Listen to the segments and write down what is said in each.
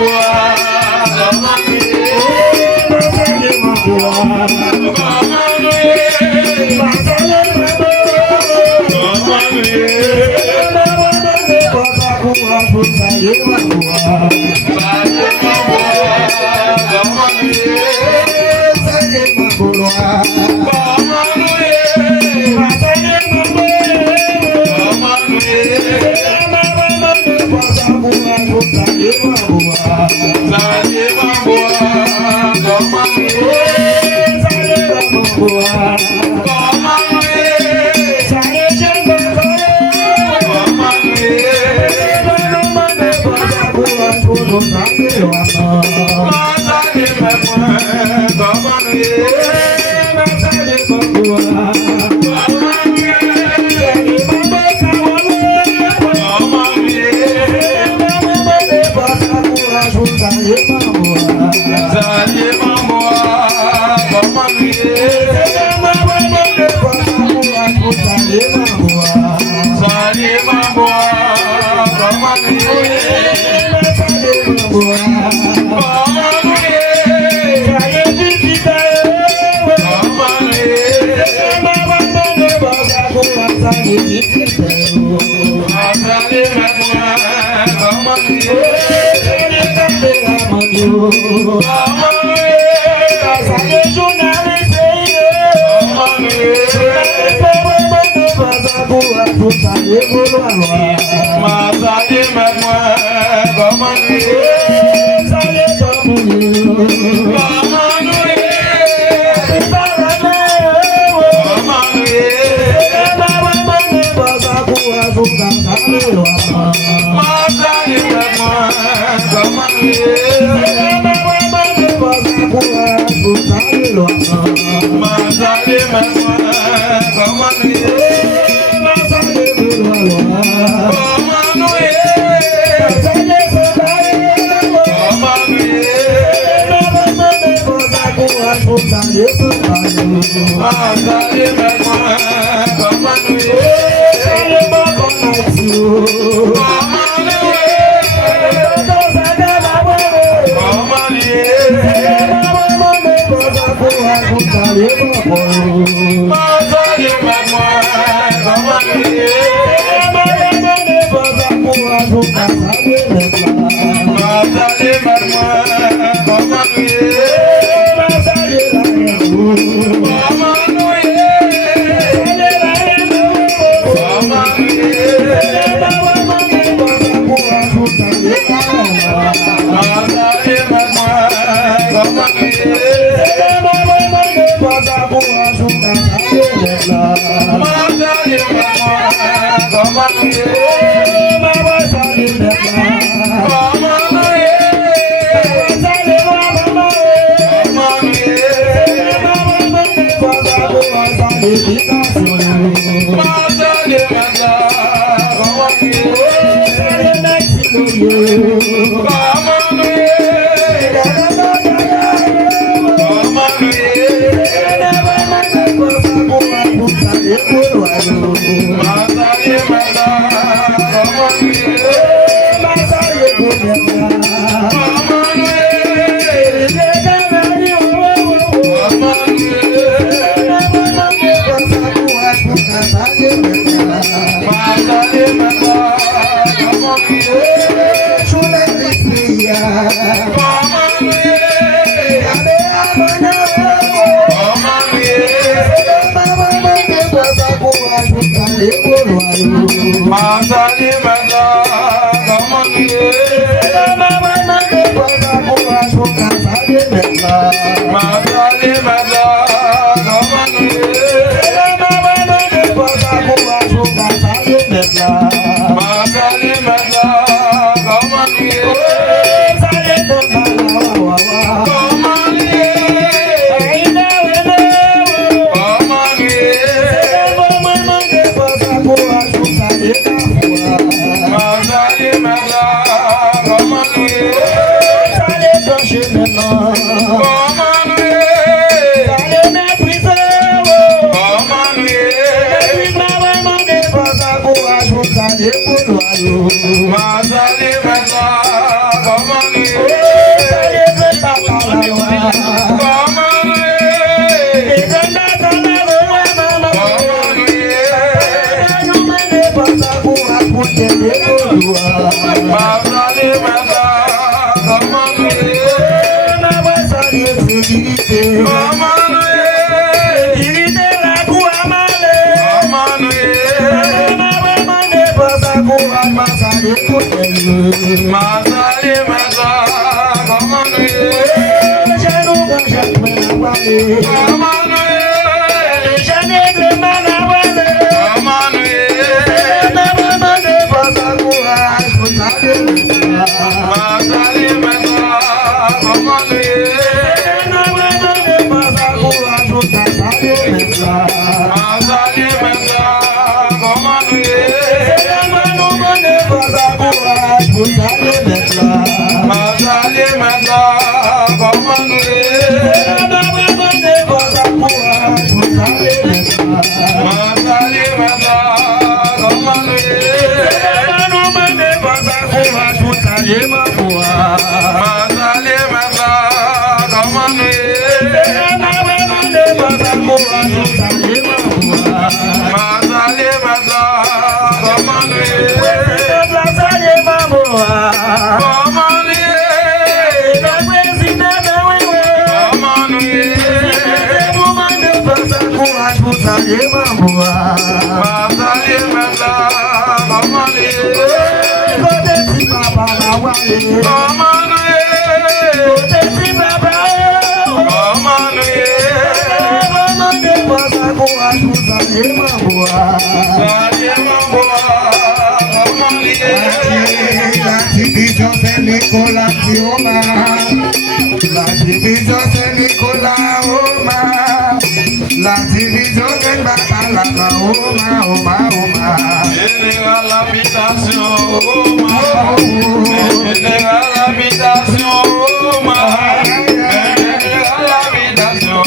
Boa. Mazali maza, komanu ye. Janu bajak menawale. Komanu ye. Janegre menawale. Komanu ye. Mama ne basaku ashutale mesa. Mazali maza, komanu ye. Mama ne basaku ashutale mesa. Mazali maza, komanu ye. Mama ne basaku ashutale mesa. Mazali maza, komanu ye. Mama ne basaku ashutale mesa. Mazali maza, komanu ye. Mama ne basaku ashutale mesa. Mazali maza, komanu ye. Mazali maza, komanu ye. Komanu ye. Komanu ye. Mazali maza, komanu ye. Komanu ye. Komanu ye. Zali mambua, komanu ye. La division c'est Nicolas Tioma. La division c'est Nicolas Oma. La division c'est Batalaka Oma, Oma, Oma. Général l'habitation, général l'habitation, général l'habitation,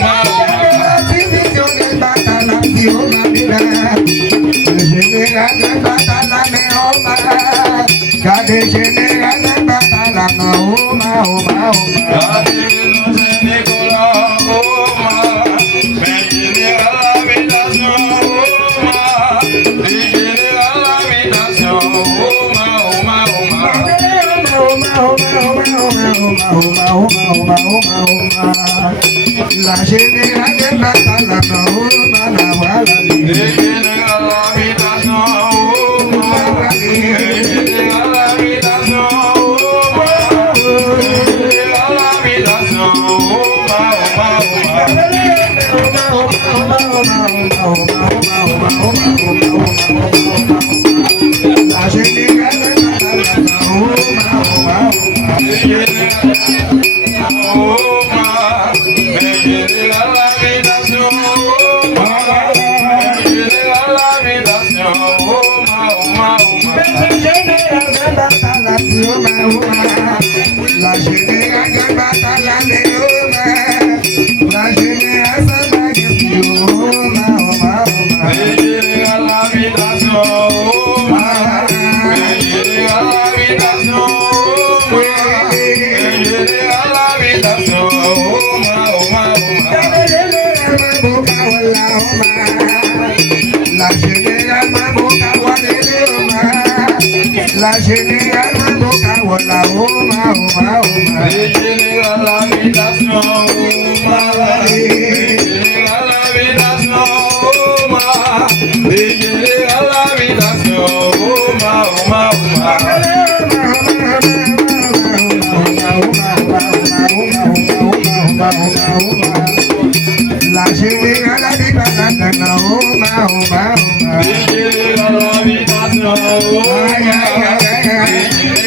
La division c'est Batalaka Oma, le général de Batalaka Oma. Gade général de Batalaka Oma, Oma, Oma. la division c'est Nicolas Oma, général l'habitation, général l'habitation, La générale de Batalaka Oma, la voilà. général l'habitation, général l'habitation, général l'habitation, La générale de Batalaka Oma, La générale de Batalaka Oma, la générale de Batalaka Oma, La générale Maboka Wadele Oma, la générale Maboka Wala Oma, Oma, Oma. La générale Batalaka Oma, Oma, Oma. Ay, ay, ay, ay.